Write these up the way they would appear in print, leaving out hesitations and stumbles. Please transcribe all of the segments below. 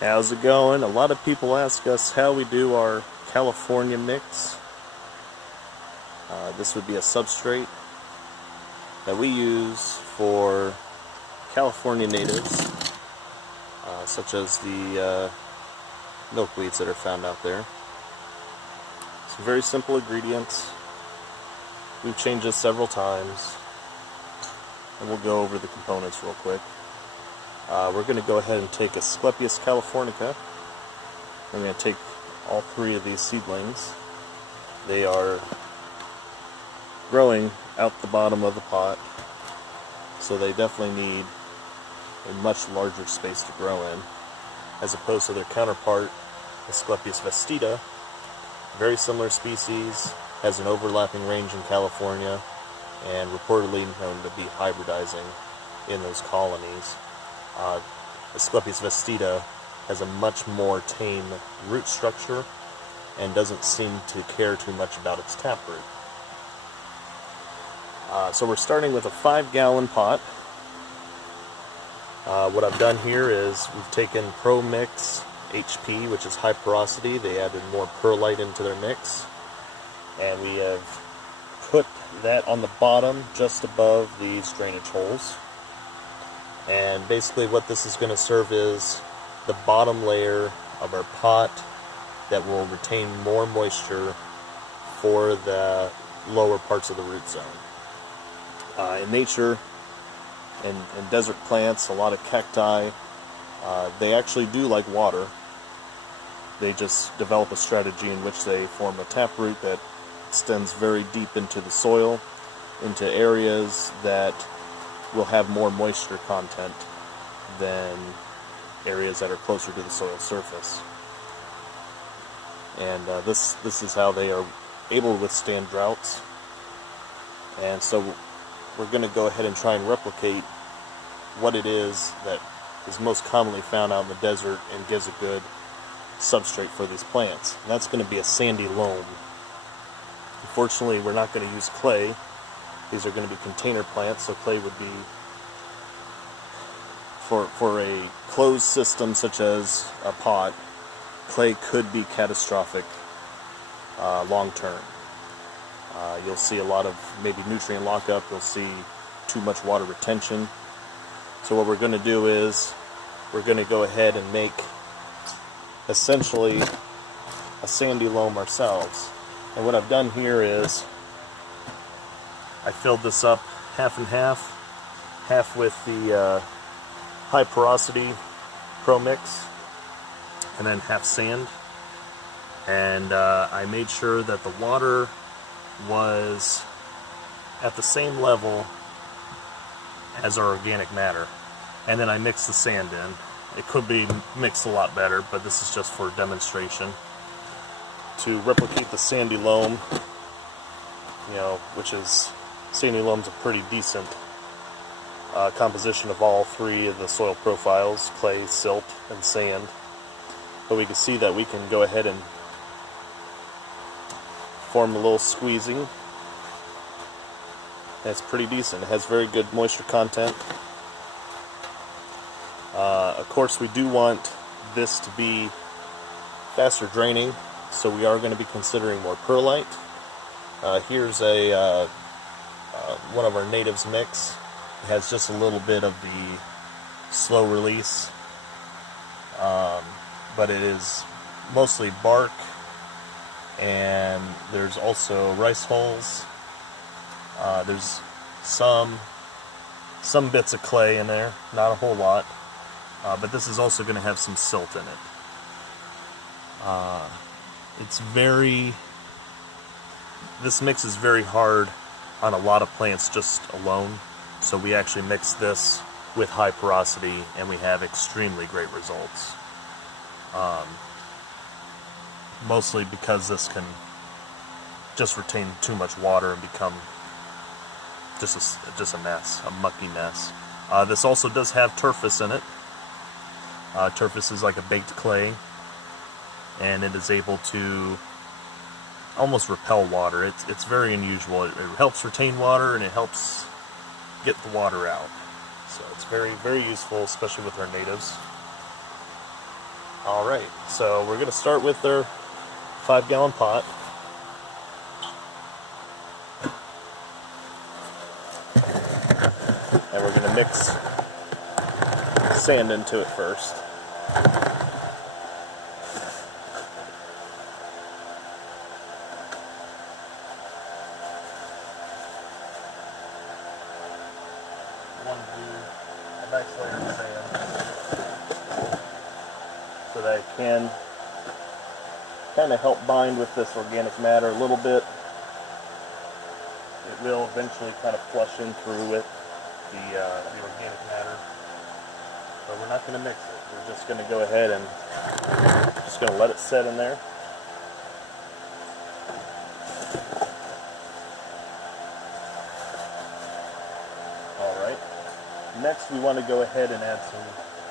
How's it going? A lot of people ask us how we do our California mix. This would be a substrate that we use for California natives, such as the milkweeds that are found out there. Some very simple ingredients. We've changed this several times, and we'll go over the components real quick. We're going to go ahead and take Asclepias californica. We're going to take all three of these seedlings. They are growing out the bottom of the pot, so they definitely need a much larger space to grow in, as opposed to their counterpart, Asclepias vestita. Very similar species, has an overlapping range in California, and reportedly known to be hybridizing in those colonies. Asclepias vestita has a much more tame root structure and doesn't seem to care too much about its taproot. So we're starting with a 5-gallon pot. What I've done here is we've taken Pro Mix HP, which is high porosity. They added more perlite into their mix, and we have put that on the bottom just above these drainage holes. And basically what this is going to serve is the bottom layer of our pot that will retain more moisture for the lower parts of the root zone. In nature, in desert plants, a lot of cacti, they actually do like water. They just develop a strategy in which they form a taproot that extends very deep into the soil, into areas that will have more moisture content than areas that are closer to the soil surface. And this is how they are able to withstand droughts. And so we're going to go ahead and try and replicate what it is that is most commonly found out in the desert and gives a good substrate for these plants. And that's going to be a sandy loam. Unfortunately, we're not going to use clay. These are going to be container plants, so clay would be, for a closed system such as a pot, clay could be catastrophic long term. You'll see a lot of maybe nutrient lockup, you'll see too much water retention. So what we're going to do is we're going to go ahead and make essentially a sandy loam ourselves. And what I've done here is I filled this up half and half, half with the high porosity Pro Mix, and then half sand. And I made sure that the water was at the same level as our organic matter. And then I mixed the sand in. It could be mixed a lot better, but this is just for demonstration. To replicate the sandy loam, which is, sandy loam's a pretty decent composition of all three of the soil profiles, clay, silt, and sand. But we can see that we can go ahead and form a little squeezing. That's pretty decent. It has very good moisture content. Of course, we do want this to be faster draining, so we are going to be considering more perlite. Here's a one of our natives mix. It has just a little bit of the slow release, but it is mostly bark, and there's also rice hulls. There's some bits of clay in there, not a whole lot, but this is also going to have some silt in it. This mix is very hard on a lot of plants just alone, so we actually mix this with high porosity and we have extremely great results. Mostly because this can just retain too much water and become just a mess, a mucky mess. This also does have turfus in it. Turfus is like a baked clay, and it is able to almost repel water. It's very unusual. It helps retain water and it helps get the water out. So it's very, very useful, especially with our natives. Alright, so we're going to start with their 5-gallon pot. And we're going to mix sand into it first. A nice layer of sand so that it can kind of help bind with this organic matter a little bit. It will eventually kind of flush in through with the organic matter, but we're not going to mix it. We're just going to go ahead and just going to let it set in there. Alright, next we want to go ahead and add some of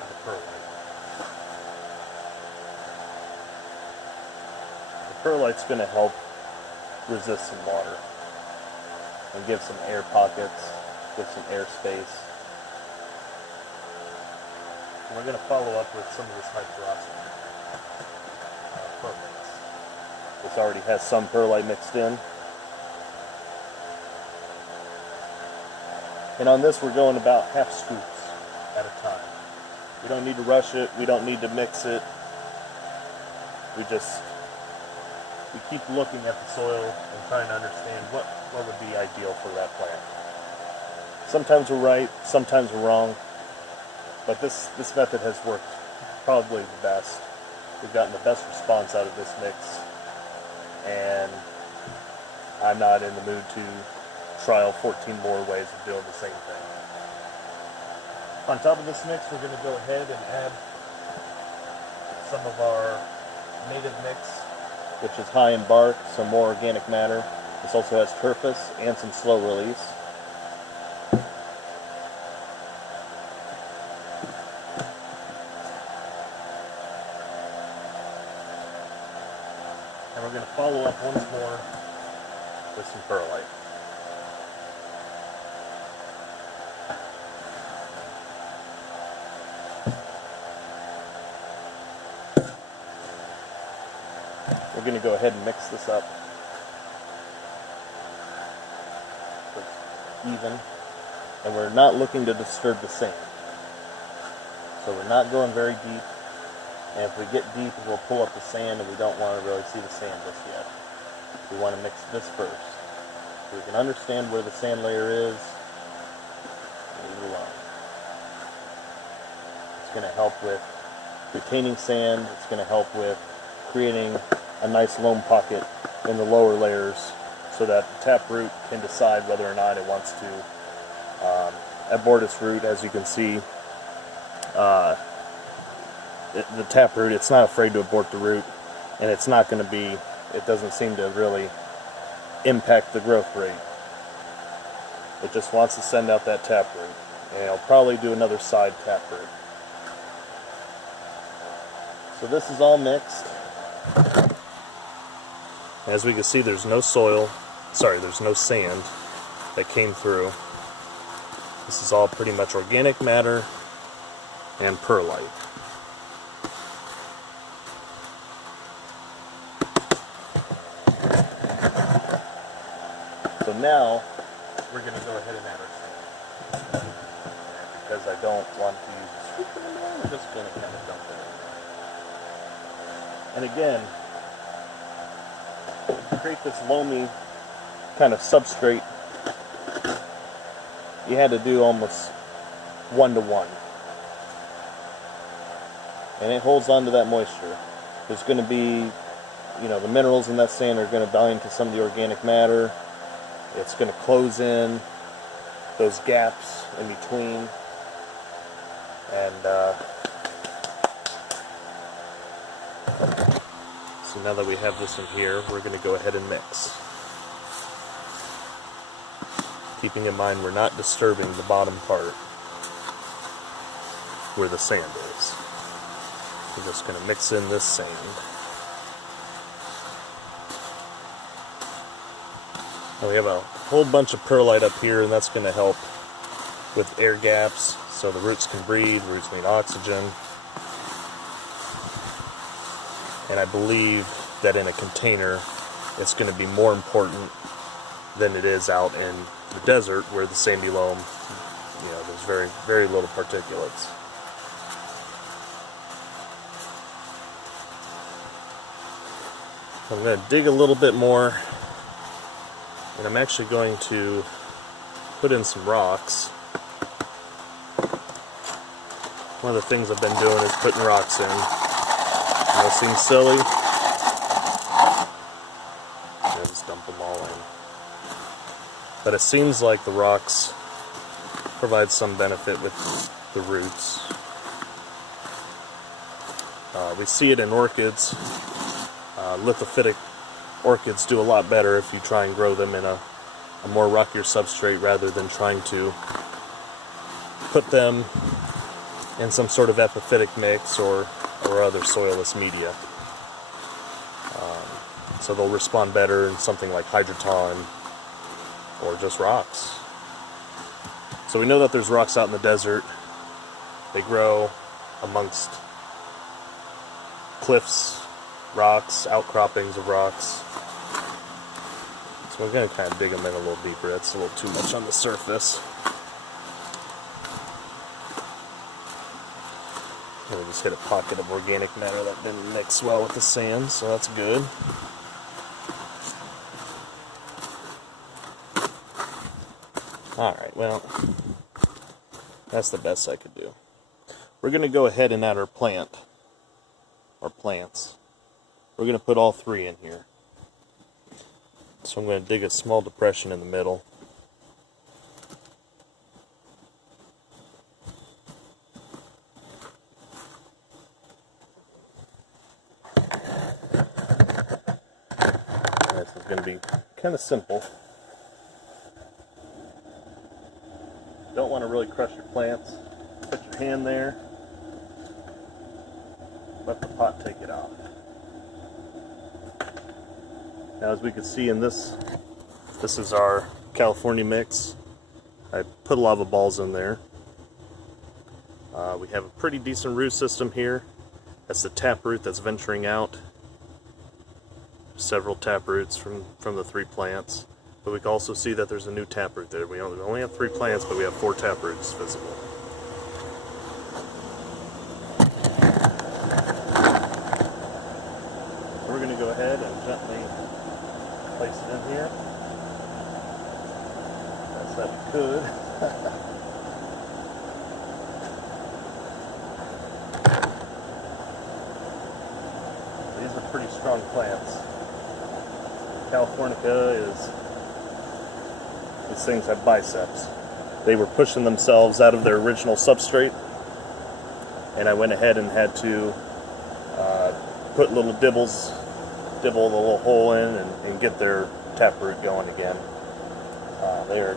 the perlite. The perlite's going to help resist some water and give some air pockets, give some air space. And we're going to follow up with some of this high porosity perlite. This already has some perlite mixed in. And on this we're going about half scoops at a time. We don't need to rush it, we don't need to mix it. We keep looking at the soil and trying to understand what would be ideal for that plant. Sometimes we're right, sometimes we're wrong, but this method has worked probably the best. We've gotten the best response out of this mix, and I'm not in the mood to trial 14 more ways of doing the same thing. On top of this mix, we're going to go ahead and add some of our native mix, which is high in bark, some more organic matter. This also has turfus and some slow release. And we're going to follow up once more with some perlite. We're going to go ahead and mix this up so it's even, and we're not looking to disturb the sand. So we're not going very deep, and if we get deep we'll pull up the sand, and we don't want to really see the sand just yet. We want to mix this first so we can understand where the sand layer is. Leave it alone. It's going to help with retaining sand. It's going to help with creating a nice loam pocket in the lower layers so that the taproot can decide whether or not it wants to abort its root. As you can see, the taproot, it's not afraid to abort the root, and it's not going to be, it doesn't seem to really impact the growth rate. It just wants to send out that taproot, and it'll probably do another side taproot. So this is all mixed. As we can see, there's no there's no sand that came through. This is all pretty much organic matter and perlite. So now we're going to go ahead and add our sand. Because I don't want to use a scoop anymore, we're just going to kind of dump it. And again, to create this loamy kind of substrate, you had to do almost 1-to-1. And it holds on to that moisture. There's going to be, the minerals in that sand are going to bind to some of the organic matter. It's going to close in those gaps in between. And so now that we have this in here, we're going to go ahead and mix. Keeping in mind we're not disturbing the bottom part where the sand is. We're just going to mix in this sand. Now we have a whole bunch of perlite up here, and that's going to help with air gaps so the roots can breathe, roots need oxygen. and I believe that in a container it's going to be more important than it is out in the desert where the sandy loam, you know, there's very, very little particulates. I'm going to dig a little bit more, and I'm actually going to put in some rocks. One of the things I've been doing is putting rocks in. And those seem silly. I just dump them all in. But it seems like the rocks provide some benefit with the roots. We see it in orchids. Lithophytic orchids do a lot better if you try and grow them in a more rockier substrate rather than trying to put them in some sort of epiphytic mix or other soilless media. So they'll respond better in something like hydroton or just rocks. So we know that there's rocks out in the desert. They grow amongst cliffs, rocks, outcroppings of rocks. So we're going to kind of dig them in a little deeper. That's a little too much on the surface. And we just hit a pocket of organic matter that didn't mix well with the sand, so that's good. Alright, well, that's the best I could do. We're going to go ahead and add our plant, or plants. We're going to put all three in here. So I'm going to dig a small depression in the middle. This is going to be kind of simple. Don't want to really crush your plants. Put your hand there. Let the pot take it off. Now, as we can see in this is our California mix. I put lava balls in there. We have a pretty decent root system here. That's the tap root that's venturing out. Several tap roots from the three plants. But we can also see that there's a new tap root there. We only have 3 plants, but we have 4 tap roots visible. We're going to go ahead and gently place it in here. Best that we could. These are pretty strong plants. Californica is... These things have biceps. They were pushing themselves out of their original substrate, and I went ahead and had to put little dibble the little hole in and get their taproot going again. They're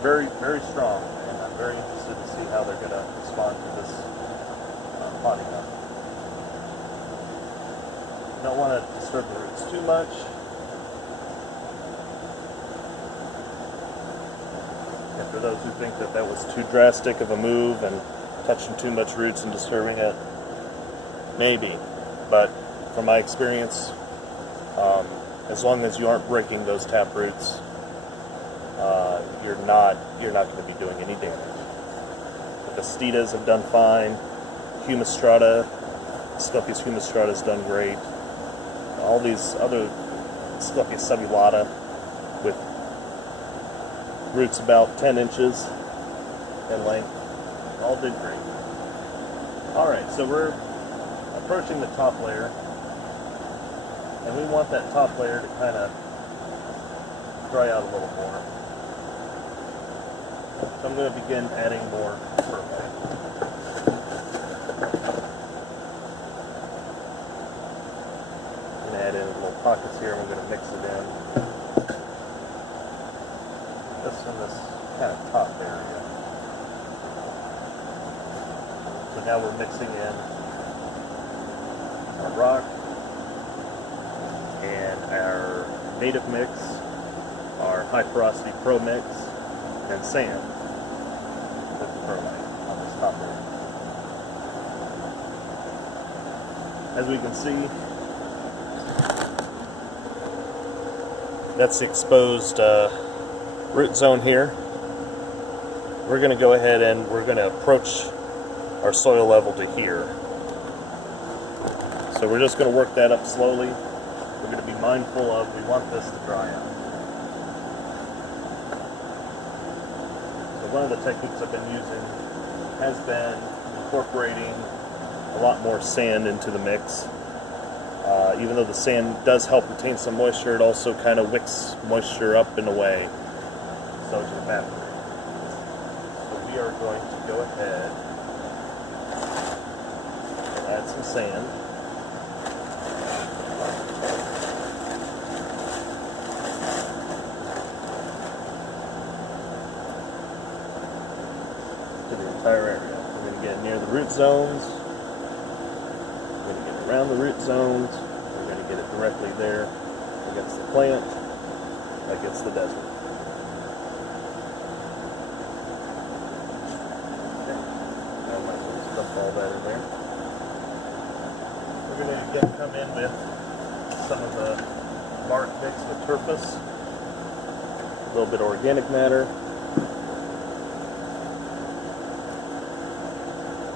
very, very strong, and I'm very interested to see how they're going to respond to this potting up. You don't want to disturb the roots too much. And for those who think that was too drastic of a move and touching too much roots and disturbing it, maybe. But from my experience, as long as you aren't breaking those tap roots, you're not going to be doing any damage. The Fastidas have done fine. Humistrata, Asclepias humistrata has done great. All these other Asclepias subulata with roots about 10 inches in length all did great. Alright, so we're approaching the top layer, and we want that top layer to kind of dry out a little more. So I'm going to begin adding more perlite. I'm going to add in little pockets here, and we're going to mix it in. Just in this kind of top area. So now we're mixing in our rock and our native mix, our high porosity pro mix, and sand with the perlite on this top layer. As we can see, that's the exposed root zone here. We're going to go ahead and we're going to approach our soil level to here. So we're just going to work that up slowly. We're going to be mindful of, we want this to dry out. So one of the techniques I've been using has been incorporating a lot more sand into the mix. Even though the sand does help retain some moisture, it also kind of wicks moisture up and away, so it evaporates. So we are going to go ahead and add some sand. To the entire area. We're going to get near the root zones. We're going to get around the root zones. Get it directly there against the plant, against the desert. Okay. Now I might as well dump all that in there. We're going to again come in with some of the bark mixed with turfus, a little bit of organic matter.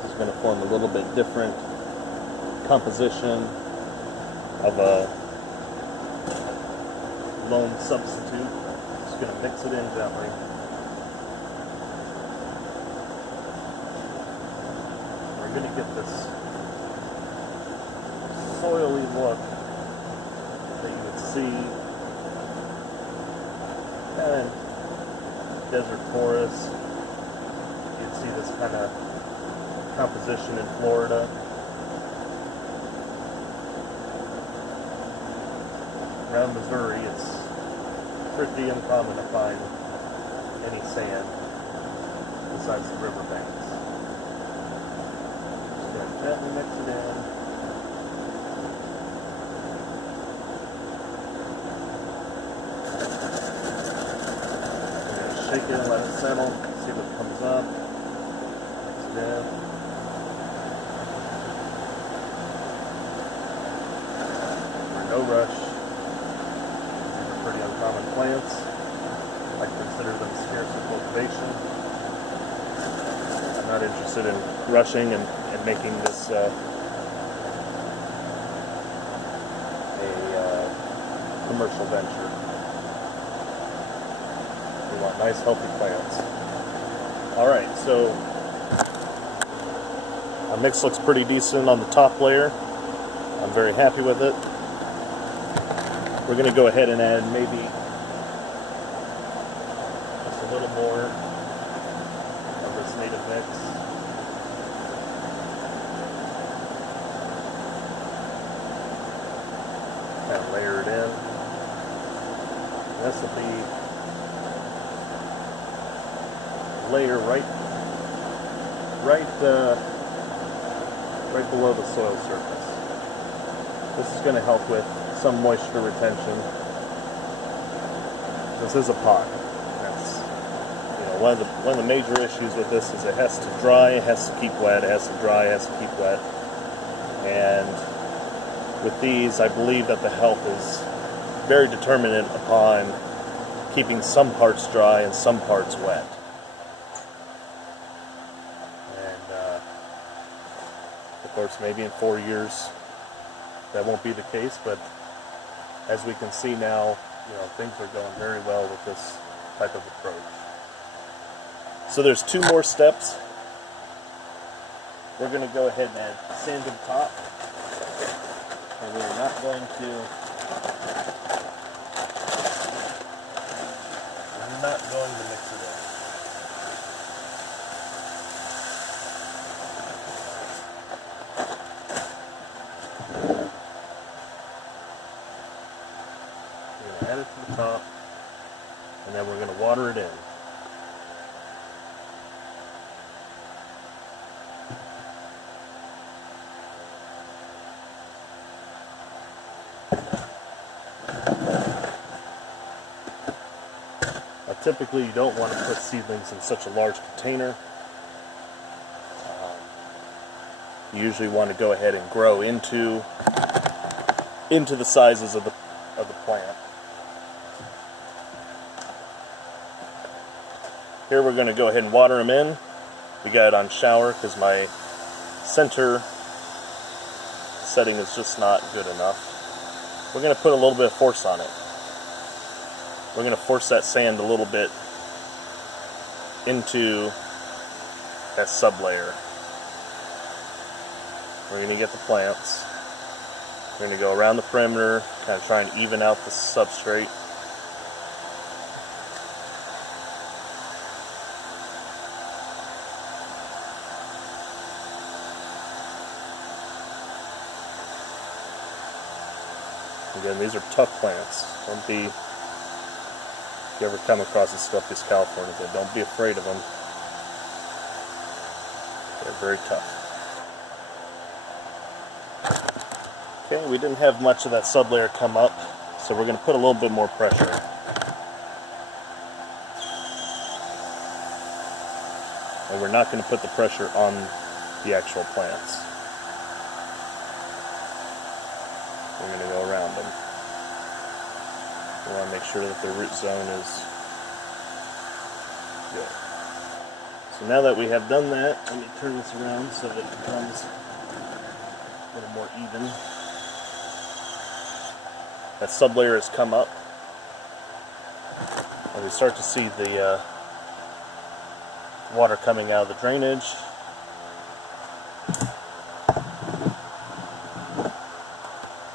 This is going to form a little bit different composition of a loam substitute. Just going to mix it in gently. We're going to get this soily look that you would see kind of desert forest. You'd see this kind of composition in Florida. Around Missouri, it's pretty uncommon to find any sand besides the riverbanks. Just going to gently mix it in. We're going to shake it and let it settle, see what comes up. Mix it in. No rush. Pretty uncommon plants. I consider them scarce for cultivation. I'm not interested in rushing and making this a commercial venture. We want nice, healthy plants. Alright, so our mix looks pretty decent on the top layer. I'm very happy with it. We're going to go ahead and add maybe just a little more of this native mix. Kind of layer it in. This will be layer right below the soil surface. This is going to help with some moisture retention. This is a pot. That's, you know, one of the major issues with this is it has to dry, it has to keep wet, it has to dry, it has to keep wet. And with these, I believe that the health is very determinant upon keeping some parts dry and some parts wet. And of course, maybe in 4 years that won't be the case, but as we can see now, you know, things are going very well with this type of approach. So there's 2 more steps. We're going to go ahead and add sand to the top. And we're not going to mix it in. Add it to the top, and then we're going to water it in. Now, typically, you don't want to put seedlings in such a large container. You usually want to go ahead and grow into the sizes of the plant. Here we're going to go ahead and water them in. We got it on shower because my center setting is just not good enough. We're going to put a little bit of force on it. We're going to force that sand a little bit into that sublayer. We're going to get the plants. We're going to go around the perimeter, kind of try and even out the substrate. Again, these are tough plants. Don't be, if you ever come across Asclepias californica, don't be afraid of them. They're very tough. Okay, we didn't have much of that sublayer come up, so we're going to put a little bit more pressure. And we're not going to put the pressure on the actual plants. We're going to go around them. We want to make sure that the root zone is good. So now that we have done that, let me turn this around so that it becomes a little more even. That sublayer has come up, and we start to see the water coming out of the drainage.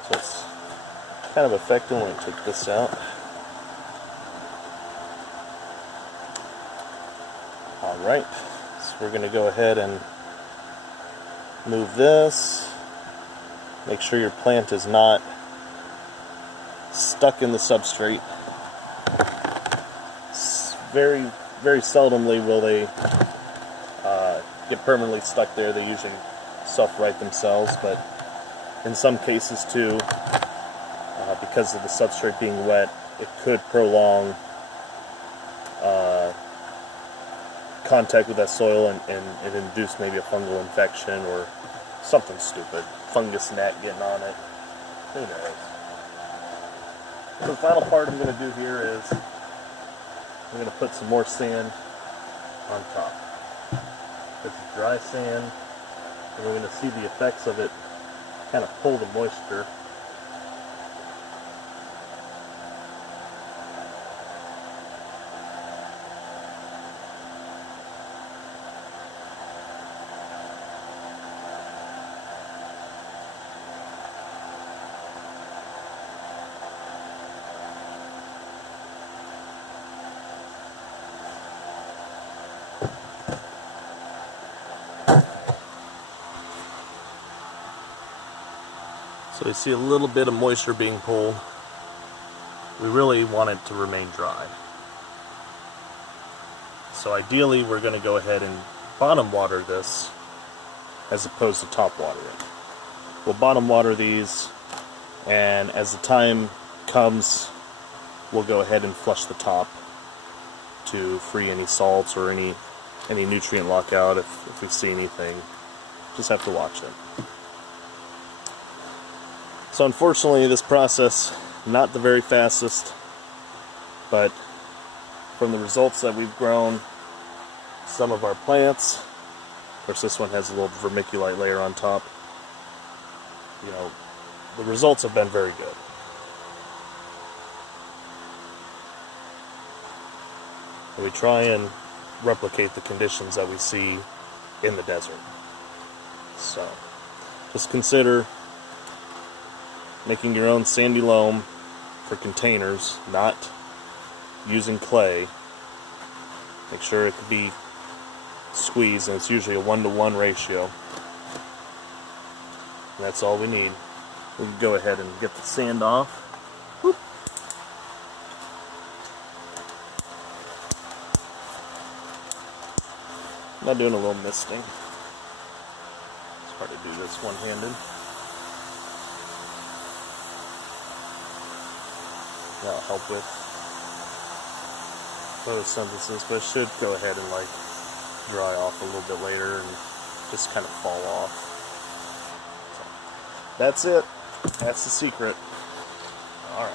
So it's kind of effective. Let me take this out. Alright, so we're going to go ahead and move this. Make sure your plant is not stuck in the substrate. Very, very seldomly will they get permanently stuck there. They usually self-right themselves, but in some cases too, because of the substrate being wet, it could prolong contact with that soil and induce maybe a fungal infection or something stupid. Fungus gnat getting on it. Who knows? So the final part I'm going to do here is I'm going to put some more sand on top. It's dry sand, and we're going to see the effects of it kind of pull the moisture. So you see a little bit of moisture being pulled. We really want it to remain dry. So ideally we're going to go ahead and bottom water this as opposed to top water it. We'll bottom water these, and as the time comes we'll go ahead and flush the top to free any salts or any nutrient lockout if we see anything. Just have to watch it. So unfortunately this process, not the very fastest, but from the results that we've grown some of our plants, of course this one has a little vermiculite layer on top, you know, the results have been very good. And we try and replicate the conditions that we see in the desert. So just consider making your own sandy loam for containers, not using clay. Make sure it could be squeezed, and it's usually a 1-to-1 ratio. And that's all we need. We can go ahead and get the sand off. Whoop. I'm not doing a little misting. It's hard to do this one-handed. That'll help with photosynthesis, but it should go ahead and like dry off a little bit later and just kind of fall off. That's it. That's the secret. Alright.